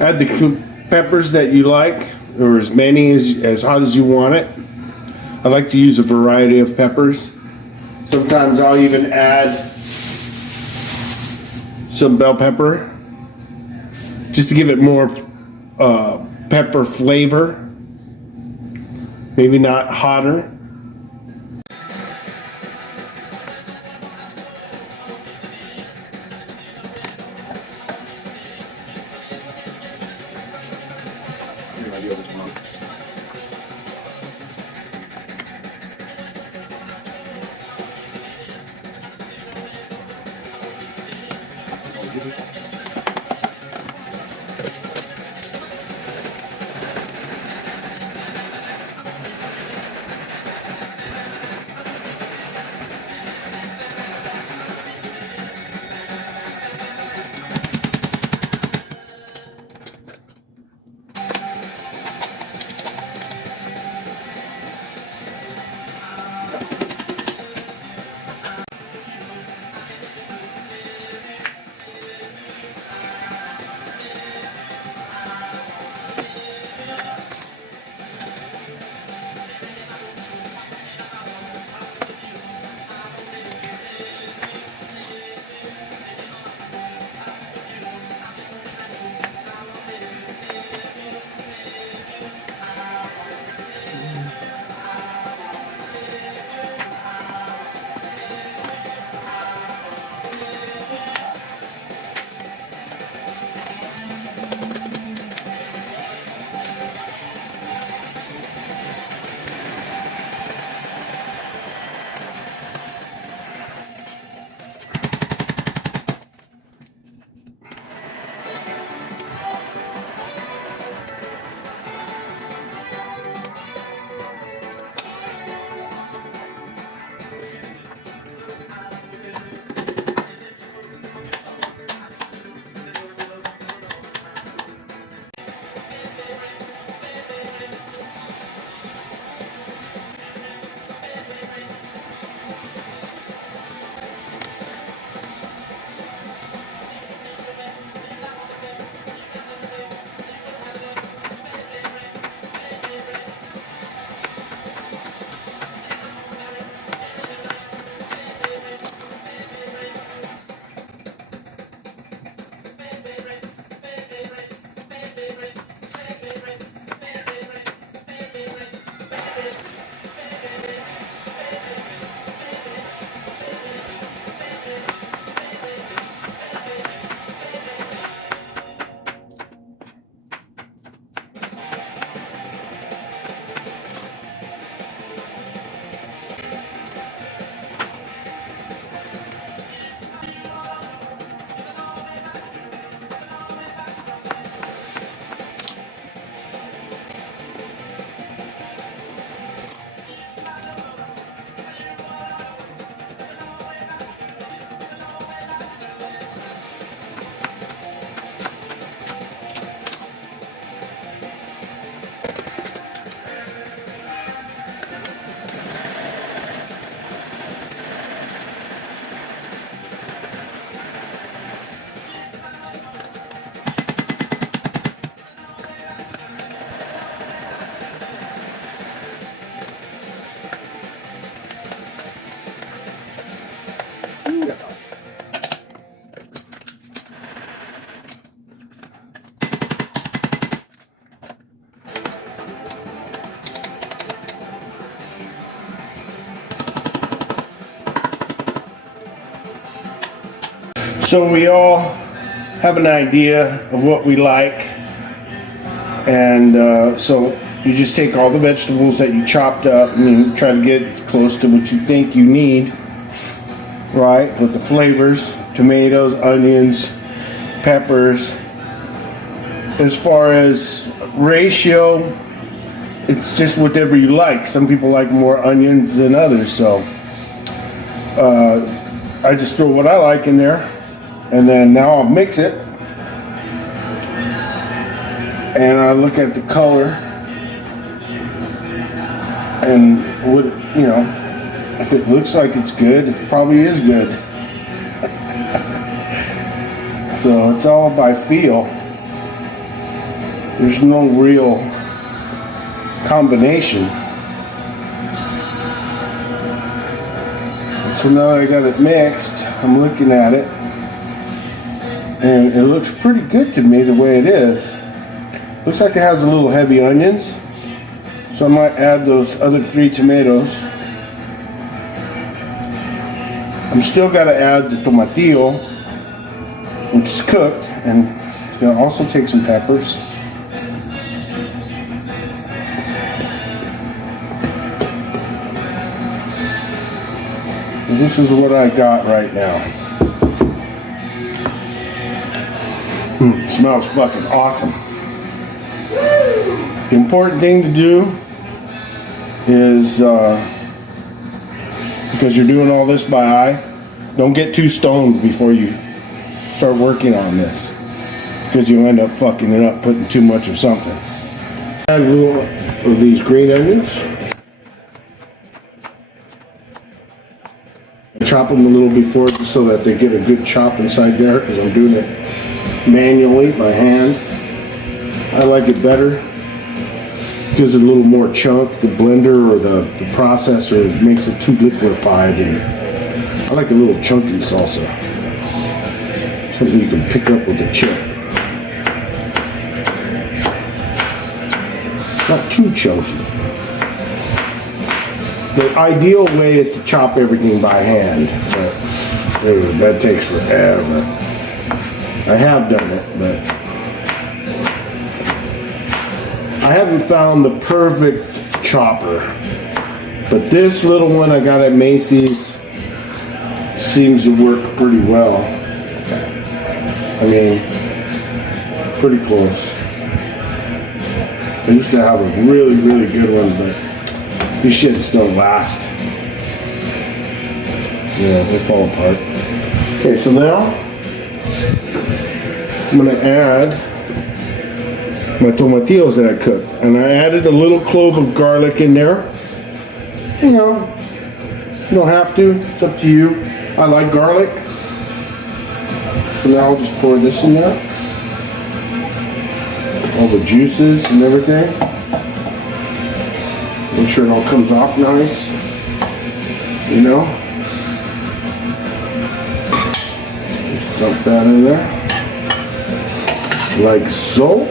Add the peppers that you like, or as many as hot as you want it. I like to use a variety of peppers. Sometimes I'll even add some bell pepper just to give it more pepper flavor. Maybe not hotter. So we all have an idea of what we like, and so you just take all the vegetables that you chopped up and you try to get close to what you think you need, right? With the flavors, tomatoes, onions, peppers. As far as ratio, it's just whatever you like. Some people like more onions than others, so I just throw what I like in there. And then now I'll mix it, and I look at the color, and what, you know, if it looks like it's good, it probably is good. So it's all by feel. there's no real combination. And so now that I got it mixed, I'm looking at it, and it looks pretty good to me the way it is. Looks like it has a little heavy onions, so I might add those other 3 tomatoes. I'm still got to add the tomatillo, which is cooked, and it's going to also take some peppers. And this is what I got right now. Smells fucking awesome. The important thing to do is, because you're doing all this by eye, don't get too stoned before you start working on this, because you'll end up fucking it up, putting too much of something. Add a little of these green onions. I chop them a little before so that they get a good chop inside there, because I'm doing it manually by hand. I like it better. Gives it a little more chunk. The blender or the processor makes it too liquefied, and I like a little chunky salsa. Something you can pick up with a chip. Not too chunky. The ideal way is to chop everything by hand, but dude, that takes forever. I have done it, but I haven't found the perfect chopper. But this little one I got at Macy's seems to work pretty well. I mean, pretty close. I used to have a really, really good one, but these shits don't last. Yeah, they fall apart. Okay, so now I'm gonna add my tomatillos that I cooked, and I added a little clove of garlic in there. You know, you don't have to, it's up to you. I like garlic. So now I'll just pour this in there. All the juices and everything. Make sure it all comes off nice. You know? Just dump that in there. Like so.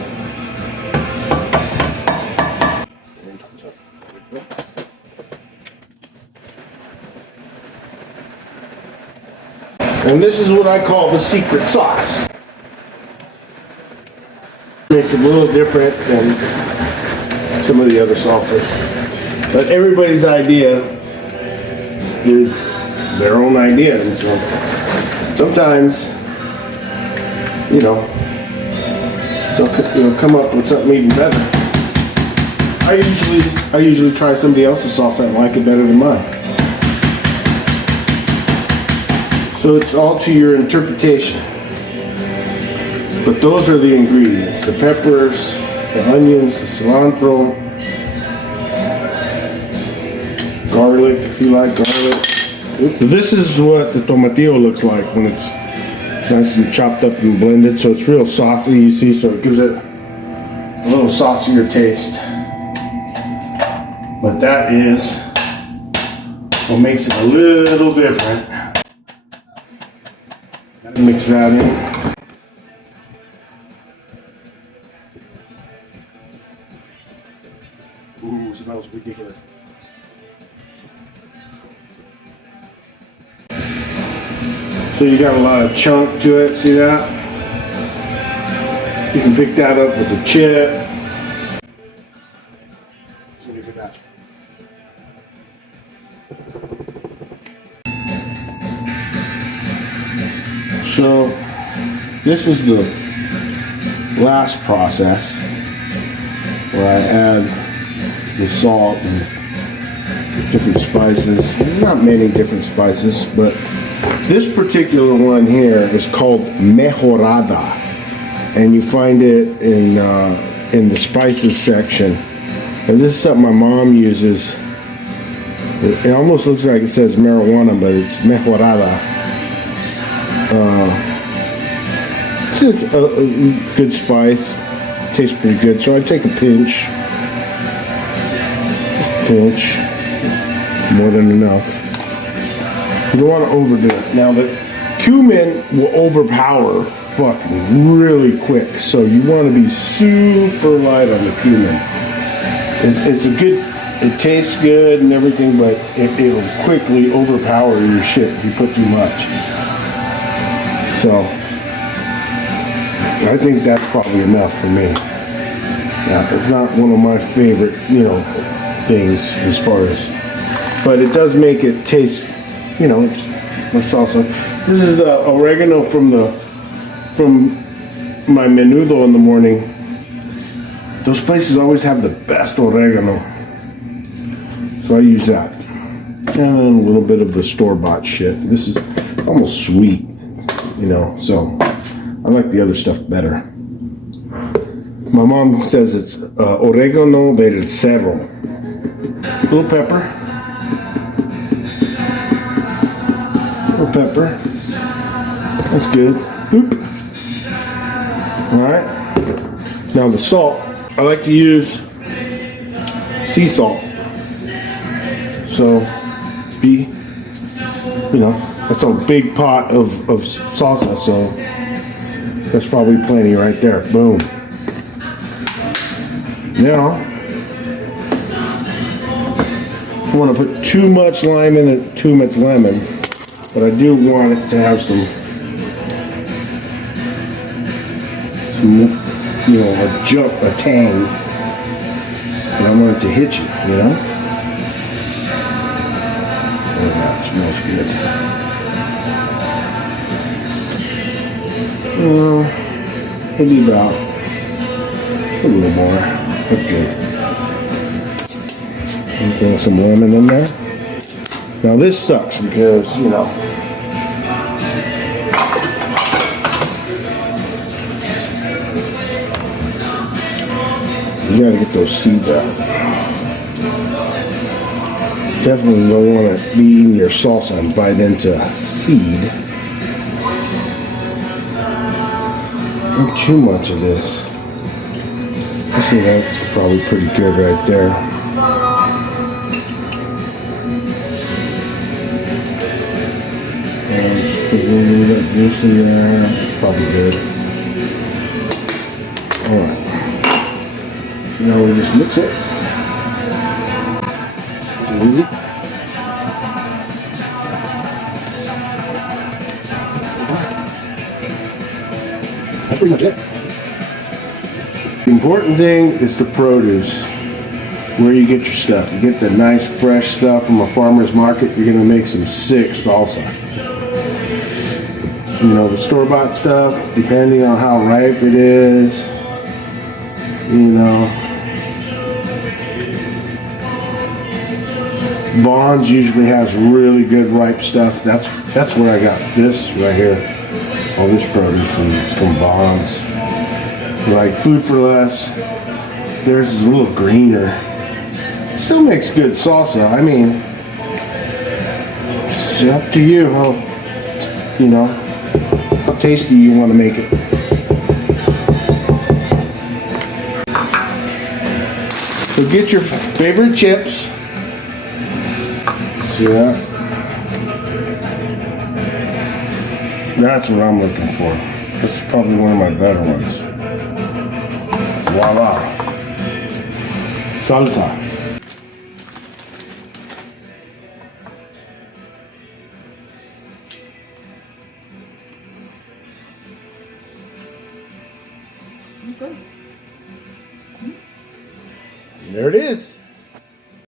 And this is what I call the secret sauce. Makes it a little different than some of the other salsas. But everybody's idea is their own idea, and so sometimes, you know, they'll come up with something even better. I usually try somebody else's salsa and like it better than mine. So it's all to your interpretation. But those are the ingredients. The peppers, the onions, the cilantro, garlic if you like garlic. This is what the tomatillo looks like when it's nice and chopped up and blended. So it's real saucy, you see, so it gives it a little saucier taste. But that is what makes it a little different. Mix that in. Ooh, it smells ridiculous. So you got a lot of chunk to it, see that? You can pick that up with the chip. So this is the last process where I add the salt and different spices. There's not many different spices, but this particular one here is called mejorada, and you find it in the spices section. And this is something my mom uses. It almost looks like it says marijuana, but it's mejorada. It's a good spice. tastes pretty good. So I take a pinch. More than enough. You don't want to overdo it. Now the cumin will overpower fucking really quick, so you want to be super light on the cumin. It's a good, it tastes good and everything, but it'll quickly overpower your shit if you put too much. So I think that's probably enough for me. Yeah, it's not one of my favorite, things as far as, but it does make it taste, it's salsa. This is the oregano from my menudo in the morning. Those places always have the best oregano, so I use that, and a little bit of the store-bought shit. This is almost sweet, so I like the other stuff better. My mom says it's oregano del cerro. Little pepper. Little pepper. That's good. Boop. Alright. Now the salt. I like to use sea salt. So, that's a big pot of salsa, so that's probably plenty right there. Boom. Now, I don't want to put too much lime in it, too much lemon, but I do want it to have some a tang. And I want it to hit you, Oh, that smells good. Maybe about a little more. That's good. And throw some lemon in there. Now this sucks because, you gotta get those seeds out. Definitely don't want to be eating your salsa and bite into seed. Not too much of this. I see that's probably pretty good right there. And just put a little bit of that juice in there. That's probably good. Alright. Now we just mix it. Easy. That's pretty much it. The important thing is the produce. Where you get your stuff. You get the nice fresh stuff from a farmer's market, you're going to make some sick salsa. The store-bought stuff, depending on how ripe it is, Vaughn's usually has really good ripe stuff. That's where I got this right here. All this produce from Vaughn's. Like Food for Less. Theirs is a little greener. Still makes good salsa. I mean, it's up to you how tasty you want to make it. So get your favorite chips. See that? That's what I'm looking for. That's probably one of my better ones. Voila. Salsa. Okay. There it is.